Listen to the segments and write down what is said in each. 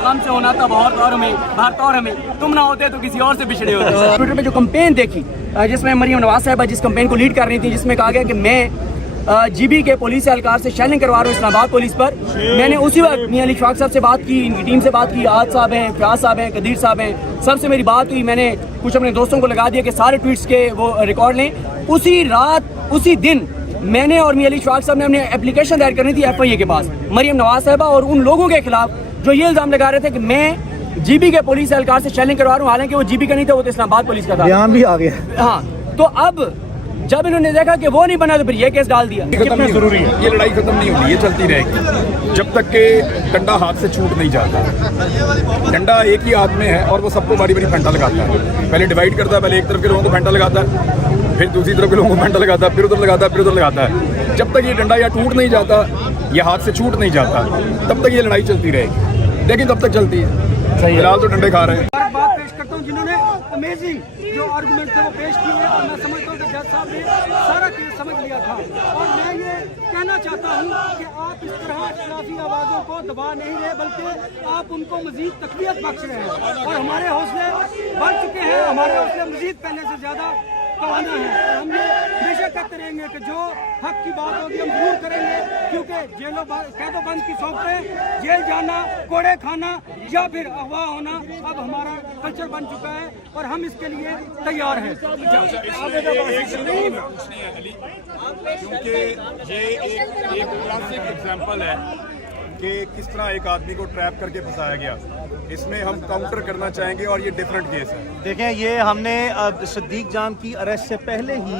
गम से होना था बहुत और हमें तुम ना होते तो किसी और से बिछड़े होते। ट्विटर पे जो कैंपेन देखी जिसमें मरियम नवाज साहिबा जिस कैंपेन को लीड कर रही थी, जिसमें कहा गया कि मैं जीबी के पुलिस एहलकार से शेलिंग करवा रहा हूँ इस्लामाबाद पुलिस पर, मैंने उसी वक्त मियां अली शफाक साहब से बात की, इनकी टीम से बात की, आज साहब हैं, फयाज साहब हैं, कदीर साहब हैं, सबसे मेरी बात हुई। मैंने कुछ अपने दोस्तों को लगा दिया कि सारे ट्वीट्स के वो रिकॉर्ड लें। उसी रात उसी दिन मैंने और मियां अली शफाक साहब ने अपने एप्लीकेशन दायर करनी थी FIA के पास मरियम नवाज साहिबा और उन लोगों के खिलाफ जो ये इल्ज़ाम लगा रहे थे कि मैं जीबी के पुलिस एहलकार से शेलिंग करवा रहा हूँ, हालांकि वो जीबी का नहीं था, वो तो इस्लामाबाद पुलिस का था। बयान भी आ गया। हाँ, तो अब जब इन्होंने देखा कि वो नहीं बना तो फिर ये केस डाल दिया। कितना जरूरी है, ये लड़ाई खत्म नहीं होगी, ये चलती रहेगी जब तक के डंडा हाथ से छूट नहीं जाता। डंडा एक ही हाथ में है और वो सबको बारी बारी फंटा लगाता है, पहले डिवाइड करता है, पहले एक तरफ के लोगों को फंटा लगाता है, फिर दूसरी तरफ के लोगों को फंटा लगाता है, फिर उधर लगाता है, फिर उधर लगाता है। जब तक ये डंडा या टूट नहीं जाता, ये हाथ से छूट नहीं जाता, तब तक ये लड़ाई चलती रहेगी, लेकिन तब तक चलती है। फिलहाल तो डंडे खा रहे हैं। बात पेश करता हूँ जिन्होंने अमेजिंग जो आर्गुमेंट थे वो पेश किए और मैं समझता हूँ कि जज साहब ने सारा केस समझ लिया था। और मैं ये कहना चाहता हूँ कि आप इस तरह इख्तिलाफी आवाज़ों को दबा नहीं रहे, बल्कि आप उनको मजीद तकवीत बख्श रहे हैं और हमारे हौसले बढ़ चुके हैं, हमारे हौसले मजीद पहले से ज़्यादा कमाना है। और हम ये हमेशा कहते रहेंगे कि जो हक की बात होगी हम जरूर करेंगे, क्योंकि जेलों कैदों बंद की सौंपे, जेल जाना, कोड़े खाना या फिर अगवा होना अब हमारा कल्चर बन चुका है और हम इसके लिए तैयार हैं। क्योंकि ये एक क्लासिक एग्जाम्पल है कि किस तरह एक आदमी को ट्रैप करके फंसाया गया। इसमें हम काउंटर करना चाहेंगे और ये डिफरेंट केस है। देखें, ये हमने सिद्दीक जान की अरेस्ट से पहले ही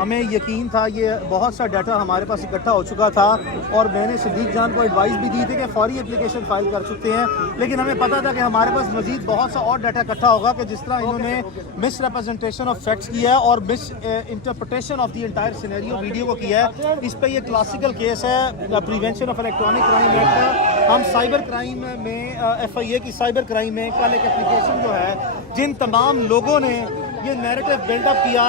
हमें यकीन था, ये बहुत सा डाटा हमारे पास इकट्ठा हो चुका था और मैंने सिद्दीक जान को एडवाइस भी दी थी कि फौरी एप्लीकेशन फाइल कर चुके हैं, लेकिन हमें पता था कि हमारे पास मजीद बहुत सा और डाटा इकट्ठा होगा कि जिस तरह इन्होंने मिस रिप्रेजेंटेशन ऑफ फैक्ट्स किया है और miss interpretation of the entire scenario video को किया है। इस पर यह क्लासिकल केस है, prevention of electronic crime act है। हम साइबर क्राइम में FIA की साइबर क्राइम में कल एक एप्लीकेशन जो है, जिन तमाम लोगों ने ये नैरेटिव बिल्डअप किया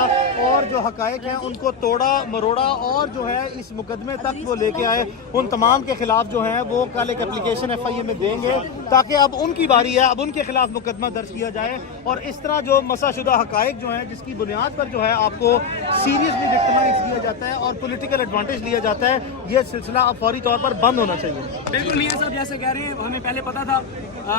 और जो हकायक हैं उनको तोड़ा मरोड़ा और जो है इस मुकदमे तक वो लेके आए, उन तमाम के खिलाफ जो है वो कल एक एप्लीकेशन FIA में देंगे ताकि अब उनकी बारी है, अब उनके खिलाफ मुकदमा दर्ज किया जाए और इस तरह जो मसाशुदा हकायक जो हैं जिसकी बुनियाद पर जो है आपको सीरियसली विक्टिमाइज किया जाता है और पॉलिटिकल एडवांटेज लिया जाता है, ये सिलसिला अब फौरी तौर पर बंद होना चाहिए। बिल्कुल मियां साहब जैसे कह रहे हैं, हमें पहले पता था,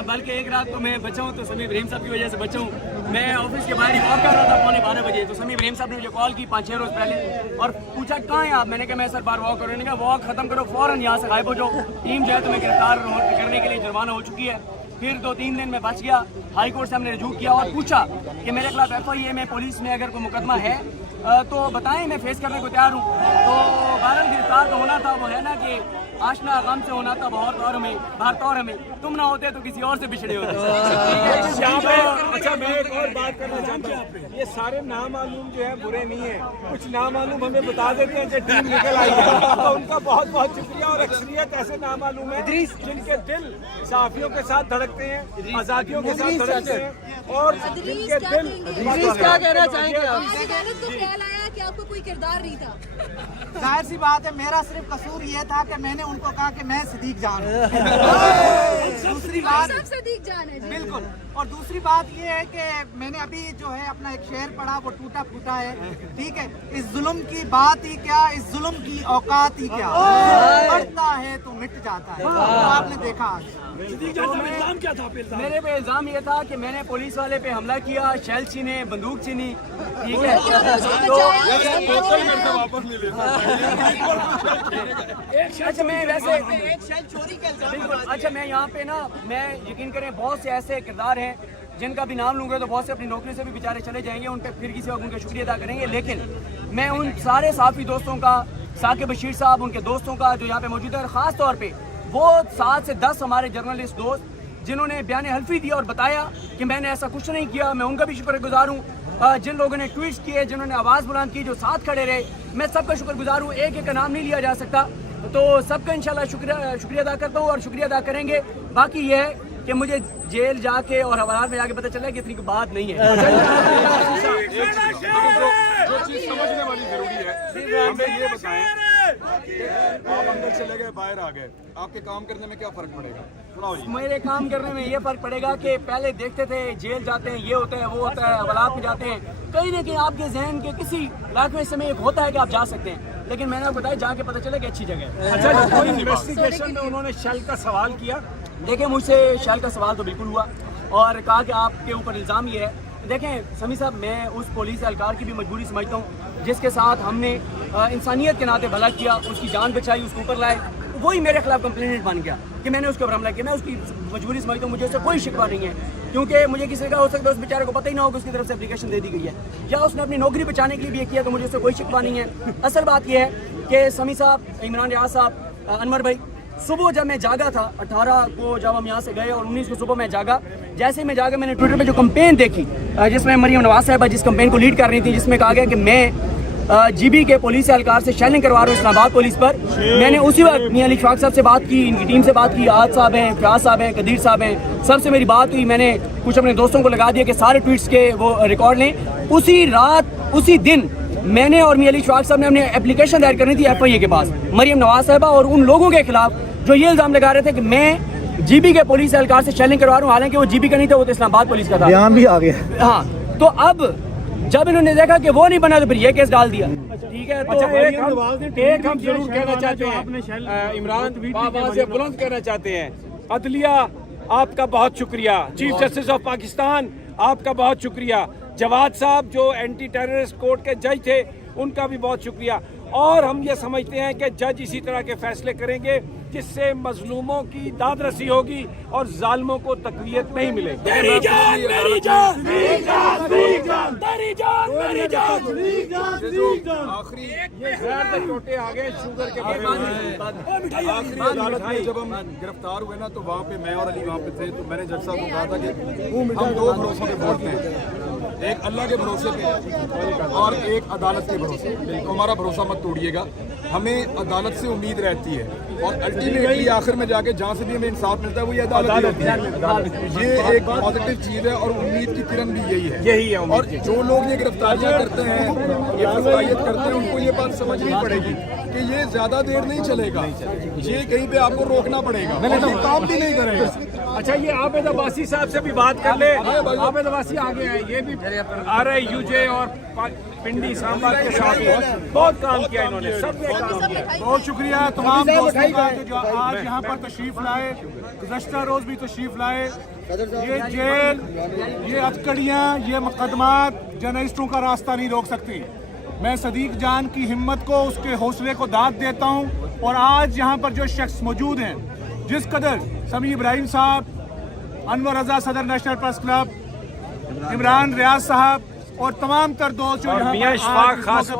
बल्कि एक रात तो मैं बचा हूँ तो समी इब्राहिम साहब की वजह से बचा हूँ। मैं ऑफिस के बाहर ही वॉक कर रहा था 12:15 बजे, तो समी इब्राहिम साहब ने मुझे कॉल की 5-6 रोज पहले और पूछा कहाँ हैं आप। मैंने कहा मैं सर बाहर वॉक कर रहा हूँ। मैंने कहा वॉक खत्म करो, फौरन यहाँ से गायब हो जाओ, टीम जो है तुम्हें गिरफ्तार करने के लिए जुर्माना हो चुकी है। फिर 2-3 दिन में बच गया, हाई कोर्ट से हमने रजू किया और पूछा कि मेरे खिलाफ FIA में पुलिस में अगर कोई मुकदमा है तो बताएं, मैं फेस करने को तैयार हूँ। तो बहरहाल गिरफ्तार तो होना था, वो है ना कि आशना गम से होना था बहुत और हमें तुम ना होते तो किसी और से बिछड़े होते। अच्छा, मैं एक और बात करना चाहता हूँ, ये सारे नामालूम जो है बुरे नहीं है, कुछ नामालूम हमें बता देते हैं जो टीम निकल आई है, तो उनका बहुत बहुत शुक्रिया। और अक्सरियत ऐसे नामालूम है जिनके दिल साफियों के साथ धड़कते हैं, आजादियों के साथ धड़कते हैं और जिनके दिल क्या कहना चाहेंगे कि आपको कोई किरदार नहीं था। जाहिर सी बात है, मेरा सिर्फ कसूर ये था कि मैंने उनको कहा कि मैं सिद्दीक जान हूँ। दूसरी बात सिद्दीक जान है बिल्कुल, और दूसरी बात ये है कि मैंने अभी जो है अपना एक शेर पढ़ा, वो टूटा फूटा है, ठीक है। इस जुल्म की बात ही क्या, इस जुल्म की औकात ही क्या, बढ़ता है तो मिट जाता है। तो आपने देखा क्या था? मेरे पे इल्जाम ये था कि मैंने पुलिस वाले पे हमला किया, शेल छीने, बंदूक छीनी, ठीक है। अच्छा मैं वैसे बिल्कुल, अच्छा मैं यहाँ पे ना, मैं यकीन करें बहुत से ऐसे किरदार हैं जिनका भी नाम लूँगा तो बहुत से अपनी नौकरी से भी बेचारे चले जाएंगे, उन पर फिर किसी वक्त उनका शुक्रिया अदा करेंगे। लेकिन मैं उन सारे साफी दोस्तों का, साकिब बशीर साहब, उनके दोस्तों का जो यहाँ पे मौजूद है, और ख़ास तौर पे वो 7 से 10 हमारे जर्नलिस्ट दोस्त जिन्होंने बयान हल्फी दिया और बताया कि मैंने ऐसा कुछ नहीं किया, मैं उनका भी शुक्रगुजार हूँ। जिन लोगों ने ट्वीट्स किए, जिन्होंने आवाज़ बुलंद की, जो साथ खड़े रहे, मैं सबका शुक्रगुजार हूँ। एक एक का नाम नहीं लिया जा सकता, तो सबका इंशाल्लाह शुक्रिया अदा करता हूँ और शुक्रिया अदा करेंगे। बाकी ये है कि मुझे जेल जाके और हवालात में जाके पता चला कि इतनी कोई बात नहीं है। जो चीज़ समझने वाली जरूरी है, हमें ये बताएं आप अंदर चले गए, बाहर आ गए, आपके काम करने में क्या फर्क पड़ेगा? सुनाओ जी। मेरे काम करने में ये फर्क पड़ेगा कि पहले देखते थे जेल जाते हैं, ये होता है, वो होता है, हवालात में जाते हैं, कहीं ना कहीं आपके जहन के किसी इलाके में समय एक होता है कि आप जा सकते हैं, लेकिन मैंने आपको बताया जाके पता चला कि अच्छी जगह है। अच्छा, कोई इन्वेस्टिगेशन में उन्होंने शेल का सवाल किया? देखिए, मुझसे शेल का सवाल तो बिल्कुल हुआ और कहा कि आपके ऊपर इल्ज़ाम ये है। देखें समी साहब, मैं उस पुलिस एहलकार की भी मजबूरी समझता हूँ जिसके साथ हमने इंसानियत के नाते भला किया, उसकी जान बचाई, उसको ऊपर लाए, वही मेरे खिलाफ कंप्लेंट बन गया कि मैंने उसके ऊपर हमला किया। मैं उसकी मजबूरी समझता हूँ, मुझे उससे कोई शिकवा नहीं है, क्योंकि मुझे किसी का हो सकता है उस बेचारे को पता ही ना हो कि उसकी तरफ से एप्लीकेशन दे दी गई है या उसने अपनी नौकरी बचाने के लिए भी किया, तो मुझे उससे कोई शिकवा नहीं है। असल बात यह है कि समी साहब, इमरान रियाज साहब, अनवर भाई, सुबह जब मैं जागा था 18 को जब हम यहाँ से गए और 19 को सुबह मैं जागा, जैसे ही मैं जागा मैंने ट्विटर पे जो कैंपेन देखी जिसमें मरियम नवाज साहिबा जिस कैंपेन को लीड कर रही थी, जिसमें कहा गया कि मैं जीबी के पुलिस एहलकार से शेलिंग करवा रहा हूँ इस्लामाबाद पुलिस पर, मैंने उसी वक्त मियां अली इशफाक साहब से बात की, इनकी टीम से बात की, आज साहब हैं, फयाज साहब हैं, कदीर साहब हैं, सबसे मेरी बात हुई। मैंने कुछ अपने दोस्तों को लगा दिया कि सारे ट्वीट्स के वो रिकॉर्ड लें। उसी रात उसी दिन मैंने और मियां अली इशफाक साहब ने अपनी एप्लीकेशन दायर करनी थी FIA के पास मरियम नवाज साहिबा और उन लोगों के खिलाफ जो ये इल्ज़ाम लगा रहे थे कि मैं जीबी के पुलिस एहलकार से शेलिंग करवा रहा हूँ, हालांकि वो जीबी का नहीं था, वो तो इस्लामाबाद पुलिस का था। बयान भी आ गया। हाँ, तो अब जब इन्होंने देखा कि वो नहीं बना तो फिर ये केस डाल दिया। ठीक है, तो एक हम जरूर कहना चाहते हैं, इमरान बाबा से बुलंद कहना चाहते हैं, अदलिया आपका बहुत शुक्रिया, चीफ जस्टिस ऑफ पाकिस्तान आपका बहुत शुक्रिया, जवाद साहब जो एंटी टेररिस्ट कोर्ट के जज थे उनका भी बहुत शुक्रिया, और हम ये समझते हैं कि जज इसी तरह के फैसले करेंगे जिससे मजलूमों की दादरसी होगी और जालिमों को तकवीत नहीं मिलेगी। आखिरी छोटे आगे शुगर के आखिरी अदालत में जब हम गिरफ्तार हुए ना, तो वहाँ पे मैं और अली वहाँ पे थे, तो मैंने जज साहब को कहा था कि हम दो भरोसों पे बोलते हैं, एक अल्लाह के भरोसे पे और एक अदालत के भरोसे पे। तो हमारा भरोसा मत तोड़िएगा, हमें अदालत से उम्मीद रहती है और अल्टीमेटली आखिर में जाके जहाँ से भी हमें इंसाफ मिलता है वो ये अदालत ही होती है। ये एक पॉजिटिव चीज़ है और उम्मीद की किरण भी यही है। और जो लोग ये गिरफ्तारियाँ करते हैं, ये फसाइयत करते हैं, उनको ये बात समझनी पड़ेगी कि ये ज्यादा देर नहीं चलेगा, ये कहीं पे आपको रोकना पड़ेगा, ये काम भी नहीं करेगा। अच्छा, ये आबिद अब्बासी साहब से भी बात कर ले। आबिद अब्बासी आगे आए, ये भी RIUJ और पिंडी सांबा के साथ बहुत काम किया इन्होंने, सबने काम किया। बहुत शुक्रिया तमाम दोस्तों का जो आज यहाँ पर तशरीफ लाए, गुज़श्ता रोज भी तशरीफ लाए। ये जेल, ये अटकड़ियाँ, ये मुकदमात जर्नलिस्टों का रास्ता नहीं रोक सकती। मैं सदीक जान की हिम्मत को, उसके हौसले को दाद देता हूँ। और आज यहाँ पर जो शख्स मौजूद हैं, जिस कदर समी इब्राहिम साहब, अनवर रजा सदर national press club, Imran Riaz साहब और तमाम तर दोस्त जो यहाँ मियां इशफाक खास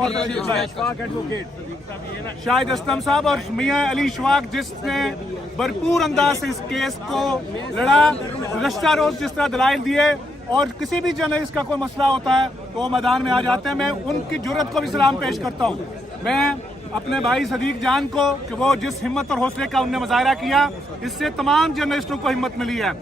शाहिद असलम साहब और मियां अली इशफाक, जिसने भरपूर अंदाज से इस केस को लड़ा, गुज़श्ता रोज जिस तरह दलाइल दिए, और किसी भी जर्नलिस्ट का कोई मसला होता है तो वो मैदान में आ जाते हैं। मैं उनकी जुर्रत को भी सलाम पेश करता हूँ। मैं अपने भाई सदीक जान को कि वो जिस हिम्मत और हौसले का उनने मुजाहरा किया, इससे तमाम जर्नलिस्टों को हिम्मत मिली है।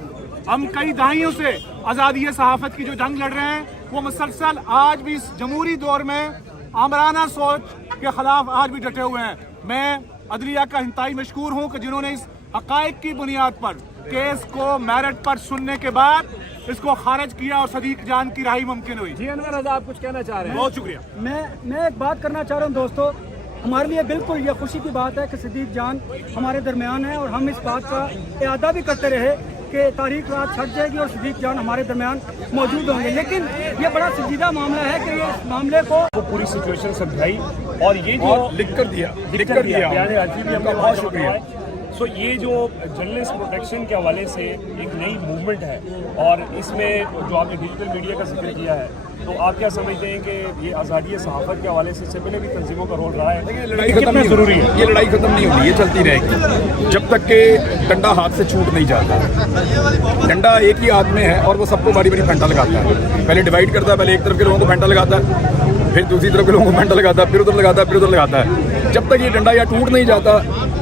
हम कई दहाइयों से आज़ादी सहाफ़त की जो जंग लड़ रहे हैं, वो मुसलसल आज भी इस जमहूरी दौर में आमराना सोच के खिलाफ आज भी डटे हुए हैं। मैं अदलिया का इंतहाई मशकूर हूँ कि जिन्होंने इस हक़ाइक़ की बुनियाद पर केस को मेरिट पर सुनने के बाद इसको खारिज किया और सदीक जान की रहाई मुमकिन हुई। जी अनवर रज़ा, आप कुछ कहना चाह रहे हैं? बहुत शुक्रिया। मैं एक बात करना चाह रहा हूँ दोस्तों, हमारे लिए बिल्कुल ये खुशी की बात है कि सदीक जान हमारे दरमियान है, और हम इस बात का इरादा भी करते रहे कि तारीख रात छट जाएगी और सदीक जान हमारे दरमियान मौजूद होंगे। लेकिन ये बड़ा संजीदा मामला है कि ये इस मामले को पूरी सिचुएशन समझाई और ये जो लिख कर दिया बहुत शुक्रिया। सो ये जो जर्नलिस्ट प्रोटेक्शन के हवाले से एक नई मूवमेंट है, और इसमें जो आपने डिजिटल मीडिया का जिक्र किया है, तो आप क्या समझते हैं कि ये आज़ादी सहाफ़त के हवाले से इससे पहले भी तंजीमों का रोल रहा है? लड़ाई खत्म नहीं जरूरी है, ये लड़ाई खत्म नहीं होगी, ये चलती रहेगी जब तक के डंडा हाथ से छूट नहीं जाता। डंडा एक ही हाथ में है और वो सबको बारी बारी फंटा लगाता है। पहले डिवाइड करता है, पहले एक तरफ के लोगों को फंटा लगाता है, फिर दूसरी तरफ के लोगों को फंटा लगाता है, फिर उधर लगाता है, फिर उधर लगाता है। जब तक ये डंडा या टूट नहीं जाता,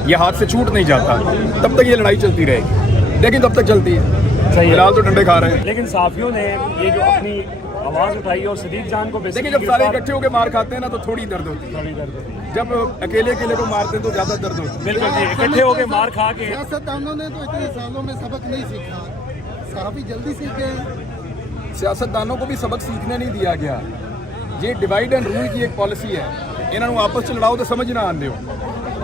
ये हाथ से छूट नहीं जाता, तब तक ये लड़ाई चलती रहेगी। लेकिन तब तक चलती है, फिलहाल तो डंडे खा रहे हैं। लेकिन साफियों ने ये जो अपनी आवाज उठाई और सदीक जान को देखिए जब सारे इकट्ठे होकर मार खाते हैं ना तो थोड़ी दर्द होती है, जब अकेले अकेले को मारते हैं तो ज्यादा दर्द होती है। बिल्कुल जी, इकट्ठे होकर मार खा के सियासतदानों ने तो इतने सालों में सबक नहीं सीखा, सहाफ़ी जल्दी सीख गए। सियासतदानों को भी सबक सीखने नहीं दिया गया। ये डिवाइड एंड रूल की एक पॉलिसी है, इन्होंने आपस में लड़ाओ तो समझ ना आते हो।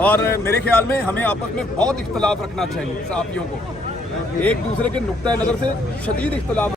और मेरे ख्याल में हमें आपस में बहुत इख्तलाफ रखना चाहिए सहाफ़ियों को, एक दूसरे के नुक्ता नज़र से शदीद इख्तलाफ